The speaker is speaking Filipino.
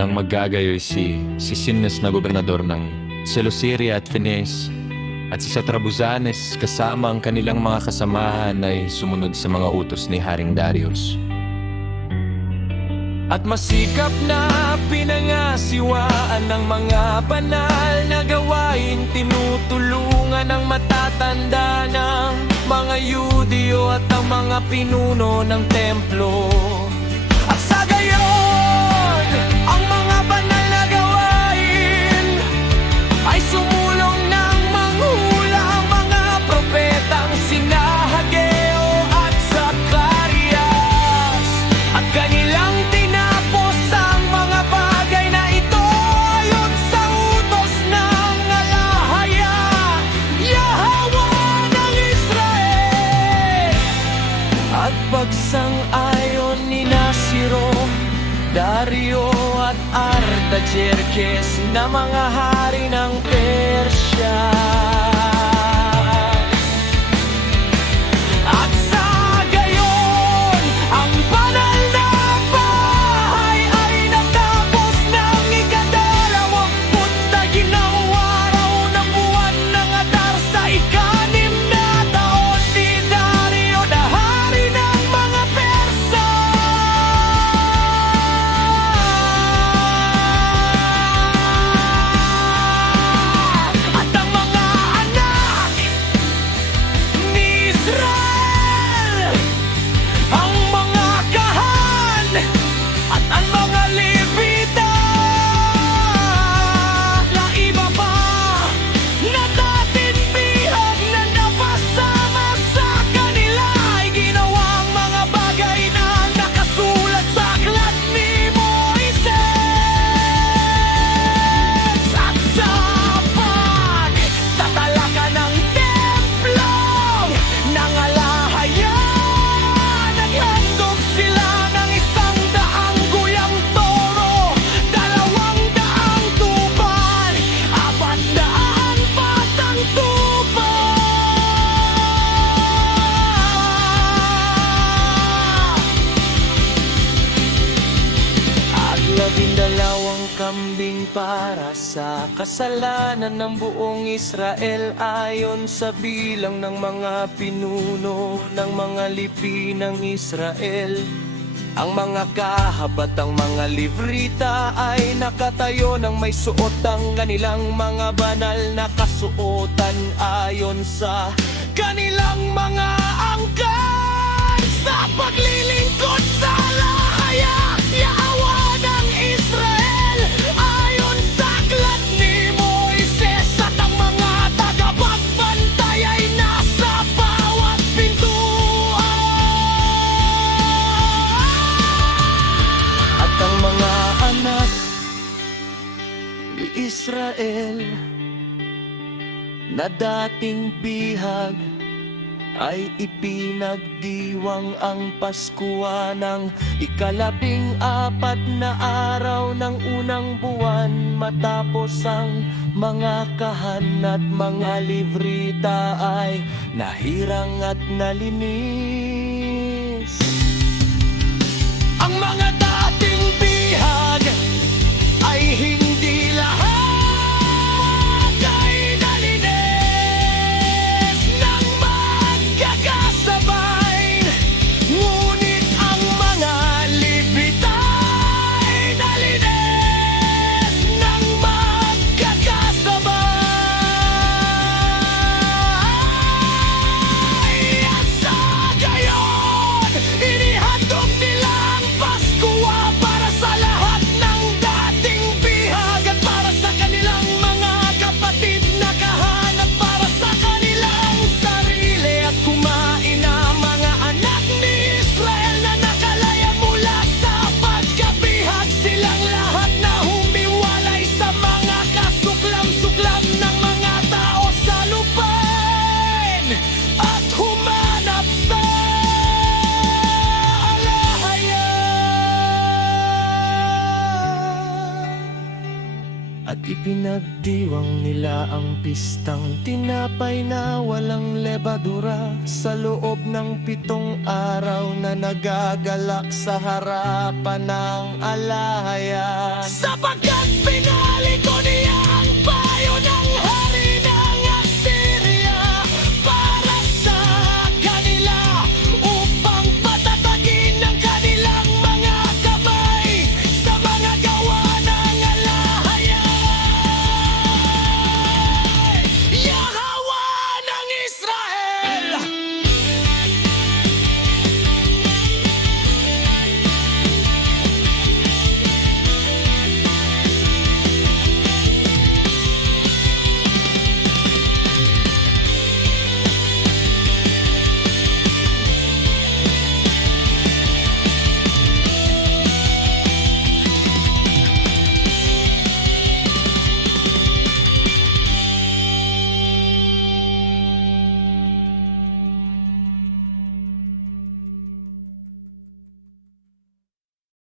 nang maggagayoy si Sinnes na gobernador ng Seleucia at Phoenice, at si Satrabuzanes kasama ang kanilang mga kasamahan ay sumunod sa mga utos ni Haring Darius. At masikap na pinangasiwaan ng mga banal na gawain, tinutulungan ng matatanda ng mga Yudeo at ang mga pinuno ng templo. At sa gayon, ang mga banal na gawain ay sumulong ng manghula ang mga propetang sina Hageo at Zacarias, at kanilang tinapos ang mga bagay na ito ayon sa utos ng Alahaya, Yahweh ng Israel. At pagsang-ayon ni Nasiro, Dario at Artajerjes na mga hari ng Persya. At sa gayon, ang banal na bahay ay natapos ng ika-22 araw ng buwan ng Adar sa ika-6 na taon ni Dario na hari ng mga Persa. At ang mga anak ni Israel, ang mga kahan at ang mga Levita na iba pa na dating bihag na napasama sa kanila ay ginawang mga bagay na nakasulat sa aklat ni Moises. At sa pagtatalaka ng templo ng Alahaya, naghandog sila ng 100 guyang toro, 200 tupan, 400 patang tupa. At 12 kambing para sa kasalanan ng buong Israel ayon sa bilang ng mga pinuno ng mga lipi ng Israel. Ang mga kahab at ang mga livrita ay nakatayo ng may suot ang kanilang mga banal na kasuotan ayon sa kanilang mga angkan sa paglilingkod sa Alahaya, Yahweh ng Israel ayon sa aklat ni Moises. At ang mga tagapagbantay ay nasa bawat pintuan. At ang mga anak ni Israel na dating bihag ay ipinagdiwang ang Paskwa ng ika-14 na araw ng unang buwan, matapos ang mga kahan at mga livrita ay nahirang at nalinis. Ang mga dating bihag ay hindi lahat ay nalinis ng magkakasabay, ngunit ang mga libita ay nalinis ng magkakasabay. At sa gayon, inihandog nila ang Paskwa para sa lahat ng dating bihag. Ipinagdiwang nila ang pistang tinapay na walang lebadura sa loob ng 7 araw na nagagalak sa harapan ng alaya. Sapagkat